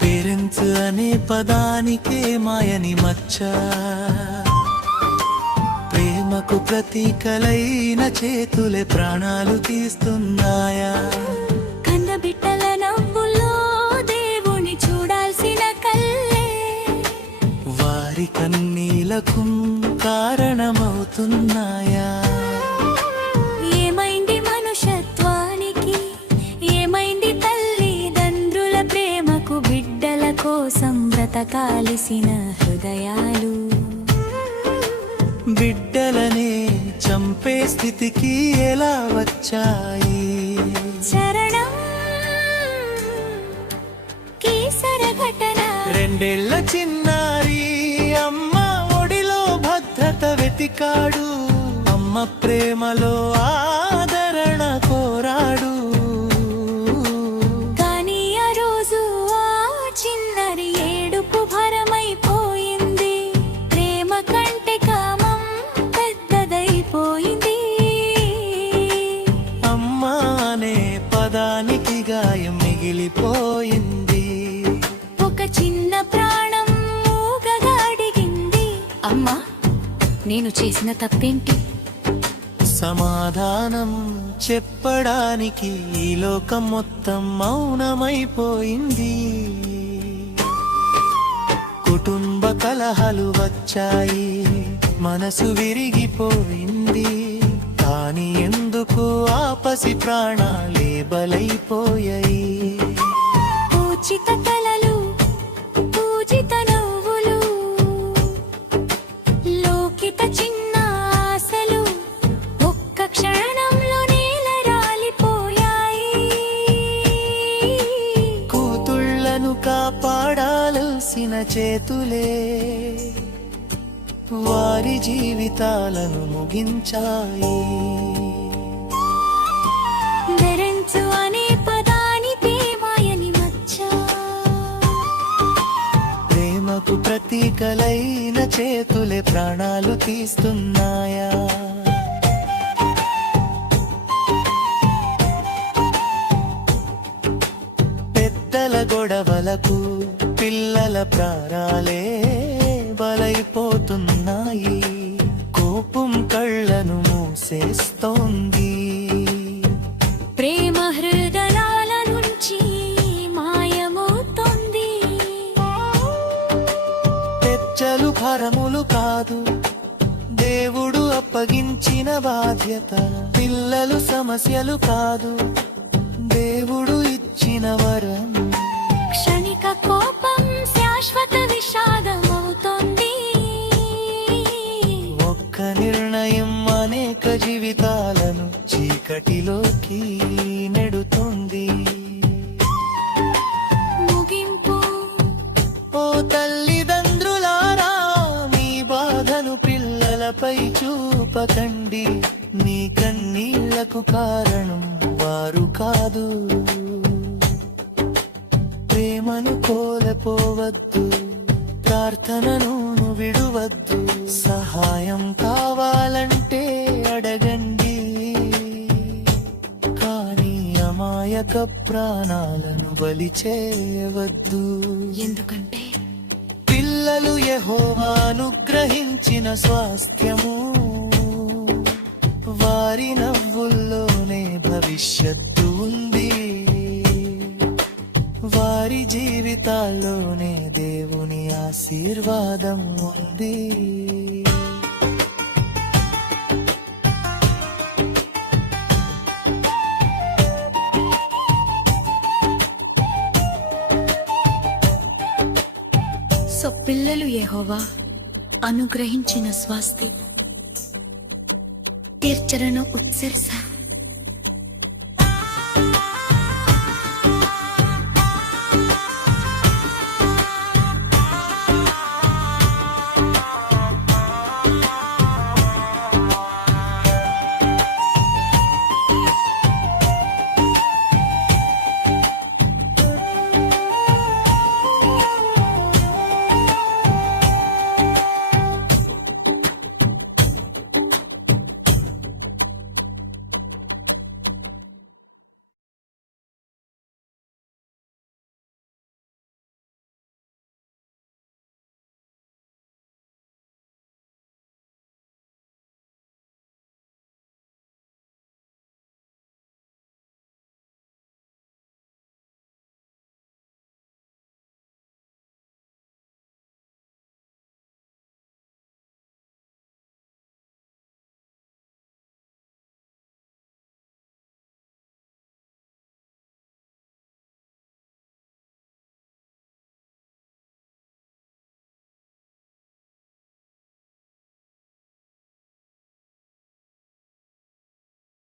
Parents అనే పదానికే మాయని మచ్చ, ప్రేమకు ప్రతీకలైన చేతులే ప్రాణాలు తీస్తున్నాయా? కన్నబిడ్డల నవ్వుల్లో దేవుని చూడాల్సిన కళ్ళే వారి కన్నీలకు కారణమవుతున్నాయా? ఏమైంది మనుషత్వానికి, ఏమైంది తల్లిదండ్రుల ప్రేమకు, బిడ్డల కోసం బ్రతకాల్సిన హృదయాలు? బిడ్డలనే చంపే స్థితికి ఎలా వచ్చాయి? చరణం కీసర ఘటన. 2 ఏళ్ల చిన్నారి అమ్మ ఒడిలో భద్రత వెతికాడు, అమ్మ ప్రేమలో ఆదరణ కోరాడు. కానీ ఆ రోజు ఆ చిన్నరి ఏడుపు భరమైపోయింది, ప్రేమ కంటే కామం పెద్దదైపోయింది. అమ్మ అనే పదానికి గాయం మిగిలిపోయింది. ఒక చిన్న ప్రాణం మూగగా అడిగింది, అమ్మా నేను చేసిన తప్పేంటి? సమాధానం చెప్పడానికి ఈ లోకం మొత్తం మౌనమైపోయింది. కుటుంబ కలహాలు వచ్చాయి, మనసు విరిగిపోయింది. కానీ ఎందుకు ఆపసి ప్రాణాలే బలైపోయాయి? పూజిత కలలు, పూజిత నవ్వులు, లోకిత చిన్న ఆశలు ఒక్క క్షణంలో నేల రాలిపోయాయి. కూతుళ్లను కాపాడాల్సిన చేతులే వారి జీవితాలను ముగించాయి. బెరెంచు అనే పదానికే మాయని మచ్చ, ప్రేమకు ప్రతీకలైన చేతులే ప్రాణాలు తీస్తున్నాయా? పెద్దల గొడవలకు పిల్లల ప్రాణాలే బలైపోతున్నాయి. కోపం కళ్ళను మూసేస్తోంది, ప్రేమ హృదయాల నుంచి మాయమవుతోంది. పెద్దలు భారములు కాదు, దేవుడు అప్పగించిన బాధ్యత. పిల్లలు సమస్యలు కాదు, దేవుడు ఇచ్చిన వరం. క్షణిక కోపం శాశ్వత విషాదమవుతోంది. ఒక్క నిర్ణయం అనేక జీవితాలను చీకటిలోకి నెడుతుంది. ముగింపు ఓ తల్లిదండ్రులారా, మీ బాధను పిల్లలపై చూపకండి. మీ కన్నీళ్లకు కారణం వారు కాదు. ప్రేమను కోల్పోవద్దు, ప్రార్థనను విడువద్దు. సహాయం కావాలంటే అడగండి, కానీ అమాయక ప్రాణాలను బలి చేయవద్దు. ఎందుకంటే పిల్లలు యెహోవా అనుగ్రహించిన స్వాస్థ్యము, వారి నవ్వుల్లోనే భవిష్యత్తు ఉంది. వారి జీవితాల్లోనే దేవుని ఆశీర్వాదం ఉంది. సో పిల్లలు యెహోవా అనుగ్రహించిన స్వాస్తి తీర్చరను ఉత్సర్స